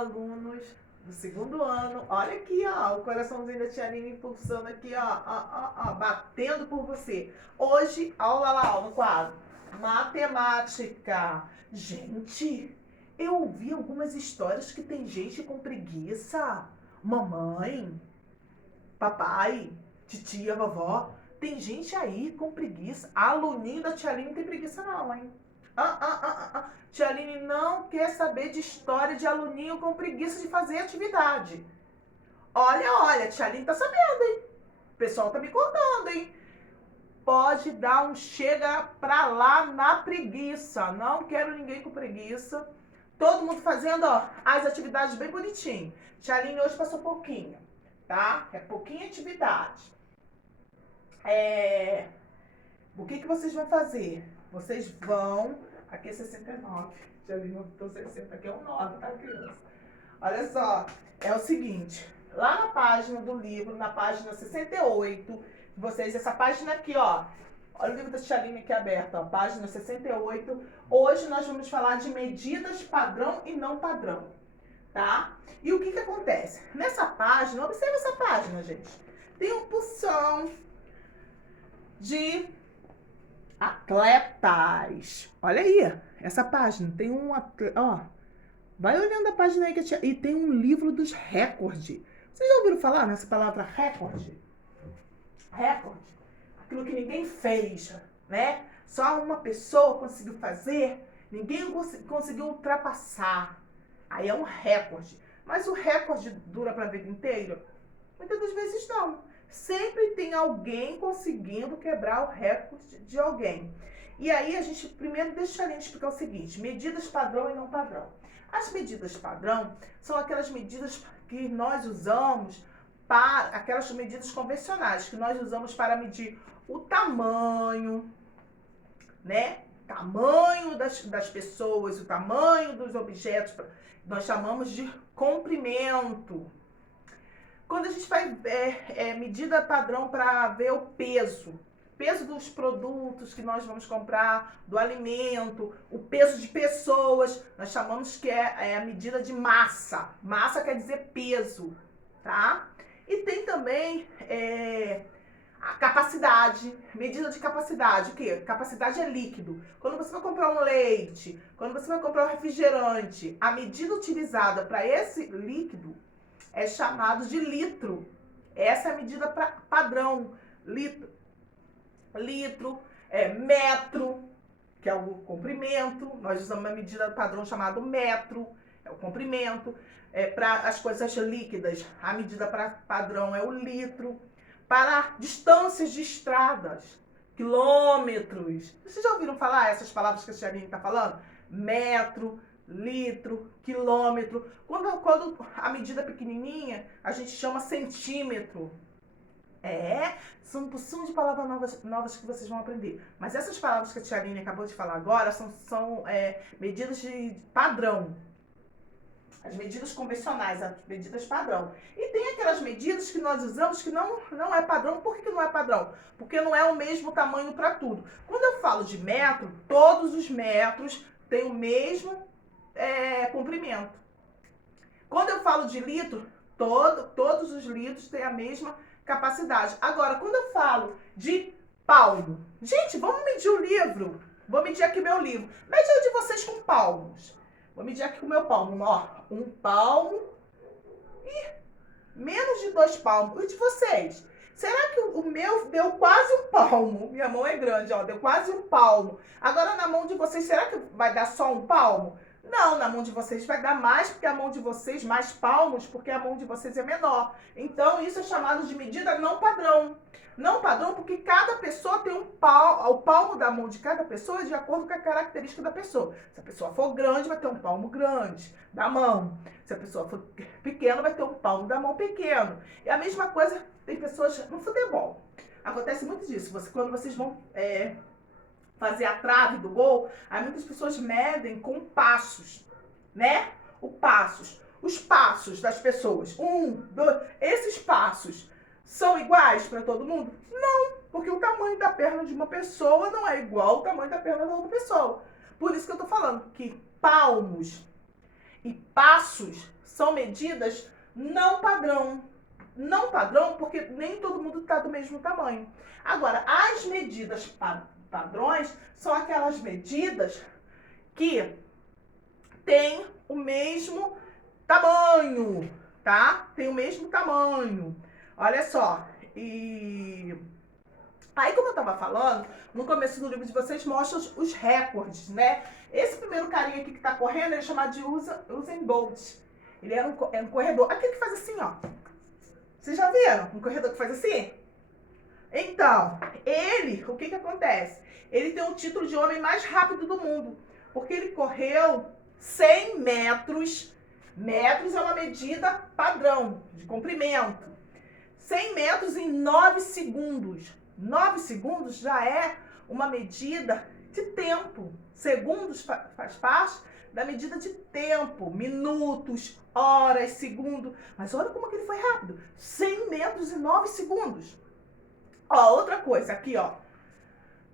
alunos do segundo ano. Olha aqui, ó, o coraçãozinho da tia Aline pulsando aqui, ó, batendo por você. Hoje, aula lá, ó, no quadro. Matemática. Gente, eu ouvi algumas histórias que tem gente com preguiça. Mamãe, papai, titia, vovó. Tem gente aí com preguiça. Aluninho da tia Aline não tem preguiça não, hein? Tia Aline não quer saber de história de aluninho com preguiça de fazer atividade. Olha, tia Aline tá sabendo, hein? O pessoal tá me contando, hein? Pode dar um chega pra lá na preguiça. Não quero ninguém com preguiça. Todo mundo fazendo, ó, as atividades bem bonitinho. Tia Aline hoje passou pouquinho, tá? É pouquinha atividade. O que vocês vão fazer? Vocês vão... Aqui é 69. Tia Aline botou 60. Aqui é um 9, tá, criança? Olha só. É o seguinte. Lá na página do livro, na página 68, vocês... Essa página aqui, ó. Olha o livro da Tia Aline aqui aberto, ó. Página 68. Hoje nós vamos falar de medidas padrão e não padrão, tá? E o que acontece? Nessa página, observa essa página, gente. Tem uma porção de atletas. Olha aí, essa página. Tem um atleta, ó. Vai olhando a página aí que tinha. E tem um livro dos recordes. Vocês já ouviram falar nessa palavra recorde? Recorde. Aquilo que ninguém fez, né? Só uma pessoa conseguiu fazer, ninguém conseguiu ultrapassar. Aí é um recorde. Mas o recorde dura para a vida inteira? Muitas das vezes não. Sempre tem alguém conseguindo quebrar o recorde de alguém. E aí a gente primeiro deixa a gente explicar o seguinte: medidas padrão e não padrão. As medidas padrão são aquelas medidas que nós usamos para aquelas medidas convencionais que nós usamos para medir o tamanho, né? Tamanho das pessoas, o tamanho dos objetos. Nós chamamos de comprimento. Quando a gente faz medida padrão para ver o peso dos produtos que nós vamos comprar, do alimento, o peso de pessoas, nós chamamos que é a medida de massa. Massa quer dizer peso, tá? E tem também a capacidade, medida de capacidade. O quê? Capacidade é líquido. Quando você vai comprar um leite, quando você vai comprar um refrigerante, a medida utilizada para esse líquido é chamado de litro. Essa é a medida padrão. Litro, metro, que é o comprimento. Nós usamos uma medida padrão chamada metro, é o comprimento. Para as coisas líquidas, a medida padrão é o litro. Para distâncias de estradas, quilômetros. Vocês já ouviram falar essas palavras que a Tia Aline está falando? Metro, litro, quilômetro. Quando a medida é pequenininha, a gente chama centímetro. São um porção de palavras novas que vocês vão aprender. Mas essas palavras que a Tia Aline acabou de falar agora são medidas de padrão. As medidas convencionais, as medidas padrão. E tem aquelas medidas que nós usamos que não é padrão. Por que não é padrão? Porque não é o mesmo tamanho para tudo. Quando eu falo de metro, todos os metros têm o mesmo comprimento. Quando eu falo de litro, todos os litros têm a mesma capacidade. Agora, quando eu falo de palmo, gente, vamos medir o livro. Vou medir aqui meu livro. Mede o de vocês com palmos. Vou medir aqui com o meu palmo. Ó, um palmo e menos de 2 palmos. E de vocês? Será que o meu deu quase um palmo? Minha mão é grande, ó, deu quase um palmo. Agora na mão de vocês, será que vai dar só um palmo? Não, na mão de vocês vai dar mais, porque a mão de vocês, mais palmos, porque a mão de vocês é menor. Então, isso é chamado de medida não padrão. Não padrão porque cada pessoa tem o palmo da mão de cada pessoa é de acordo com a característica da pessoa. Se a pessoa for grande, vai ter um palmo grande da mão. Se a pessoa for pequena, vai ter um palmo da mão pequeno. E a mesma coisa tem pessoas no futebol. Acontece muito disso. Quando vocês vão fazer a trave do gol, aí muitas pessoas medem com passos, né? Os passos das pessoas. 1, 2, esses passos são iguais para todo mundo? Não, porque o tamanho da perna de uma pessoa não é igual ao tamanho da perna da outra pessoa. Por isso que eu tô falando que palmos e passos são medidas não padrão. Não padrão porque nem todo mundo está do mesmo tamanho. Agora, as medidas padrões são aquelas medidas que têm o mesmo tamanho, tá? Tem o mesmo tamanho. Olha só. E aí, como eu tava falando, no começo do livro de vocês mostra os recordes, né? Esse primeiro carinha aqui que tá correndo, ele é chamado de Usain Bolt. Ele era um corredor. Aquele que faz assim, ó. Vocês já viram um corredor que faz assim? Então, ele, o que que acontece? Ele tem o título de homem mais rápido do mundo, porque ele correu 100 metros. Metros é uma medida padrão de comprimento. 100 metros em 9 segundos. 9 segundos já é uma medida de tempo. Segundos faz parte da medida de tempo. Minutos, horas, segundo. Mas olha como que ele foi rápido. 100 metros em 9 segundos. Ó, outra coisa aqui, ó.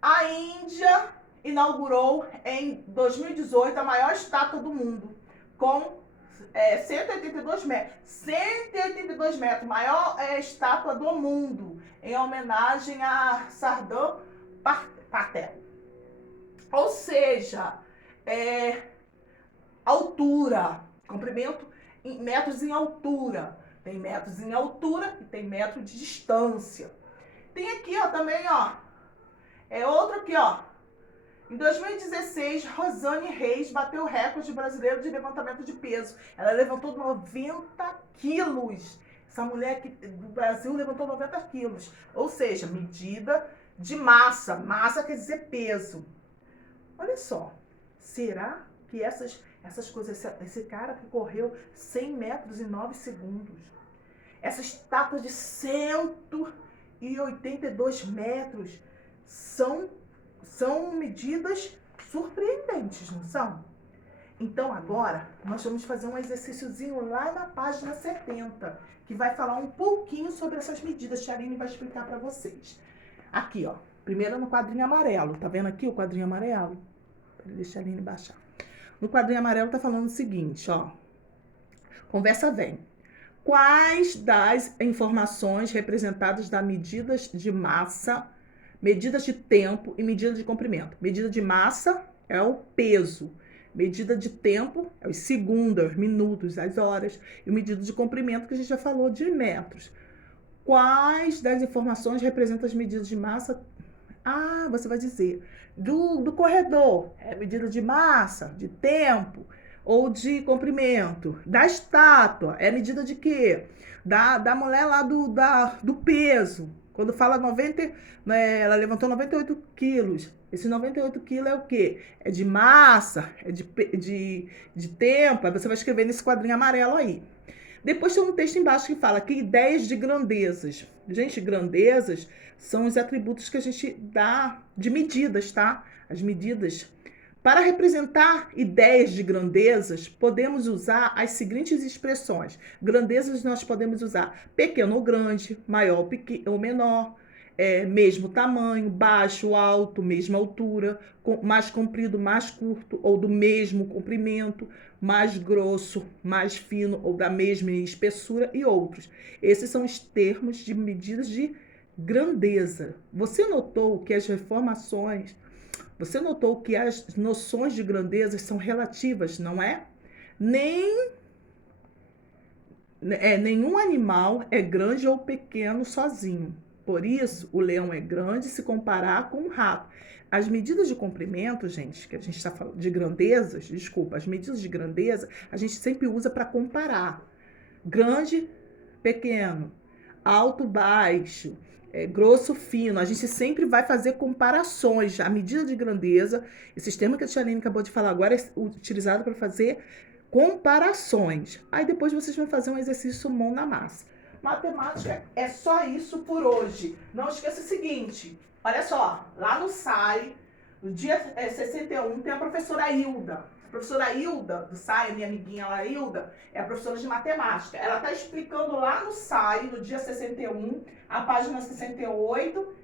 A Índia inaugurou em 2018 a maior estátua do mundo, com 182 metros. 182 metros, maior estátua do mundo, em homenagem a Sardar Patel. Ou seja, altura, comprimento em metros em altura. Tem metros em altura e tem metro de distância. Tem aqui, ó, também, ó. Outro aqui, ó. Em 2016, Rosane Reis bateu o recorde brasileiro de levantamento de peso. Ela levantou 90 quilos. Essa mulher aqui do Brasil levantou 90 quilos. Ou seja, medida de massa. Massa quer dizer peso. Olha só. Será que essas coisas, esse cara que correu 100 metros em 9 segundos, essa estátua de 182 metros, são medidas surpreendentes, não são? Então agora nós vamos fazer um exercíciozinho lá na página 70, que vai falar um pouquinho sobre essas medidas. A Aline vai explicar para vocês. Aqui, ó, primeiro no quadrinho amarelo. Tá vendo aqui o quadrinho amarelo? Deixa a Aline baixar. No quadrinho amarelo tá falando o seguinte, ó. Conversa vem. Quais das informações representadas das medidas de massa, medidas de tempo e medida de comprimento? Medida de massa é o peso. Medida de tempo é os segundos, os minutos, as horas. E medida de comprimento, que a gente já falou, de metros. Quais das informações representam as medidas de massa? Ah, você vai dizer, do corredor, é medida de massa, de tempo ou de comprimento. Da estátua, é medida de quê? Da mulher lá do peso. Quando fala 90, né, ela levantou 98 quilos. Esse 98 quilos é o quê? É de massa, é de tempo. Aí você vai escrever nesse quadrinho amarelo aí. Depois tem um texto embaixo que fala que ideias de grandezas. Gente, grandezas são os atributos que a gente dá de medidas, tá? As medidas. Para representar ideias de grandezas, podemos usar as seguintes expressões. Grandezas nós podemos usar pequeno ou grande, maior ou menor, mesmo tamanho, baixo, alto, mesma altura, mais comprido, mais curto, ou do mesmo comprimento, mais grosso, mais fino, ou da mesma espessura e outros. Esses são os termos de medidas de grandeza. Você notou que as noções de grandeza são relativas, não é? Nenhum animal é grande ou pequeno sozinho. Por isso, o leão é grande se comparar com um rato. As medidas de comprimento, gente, que a gente está falando de grandezas, as medidas de grandeza, a gente sempre usa para comparar. Grande, pequeno, alto, baixo, grosso, fino. A gente sempre vai fazer comparações. A medida de grandeza, esse termo que a tia Aline acabou de falar agora, é utilizado para fazer comparações. Aí depois vocês vão fazer um exercício mão na massa. Matemática é só isso por hoje. Não esqueça o seguinte, olha só, lá no SAI, no dia 61, tem a professora Hilda. A professora Hilda, do SAI, minha amiguinha lá, Hilda, é a professora de matemática. Ela está explicando lá no SAI, no dia 61, a página 68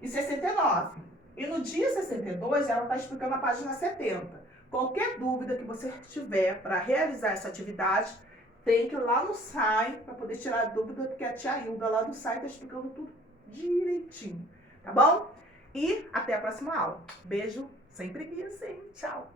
e 69. E no dia 62, ela está explicando a página 70. Qualquer dúvida que você tiver para realizar essa atividade, tem que ir lá no site para poder tirar a dúvida, porque a tia Hilda lá do site tá explicando tudo direitinho, tá bom? E até a próxima aula. Beijo, sem preguiça, hein? Tchau!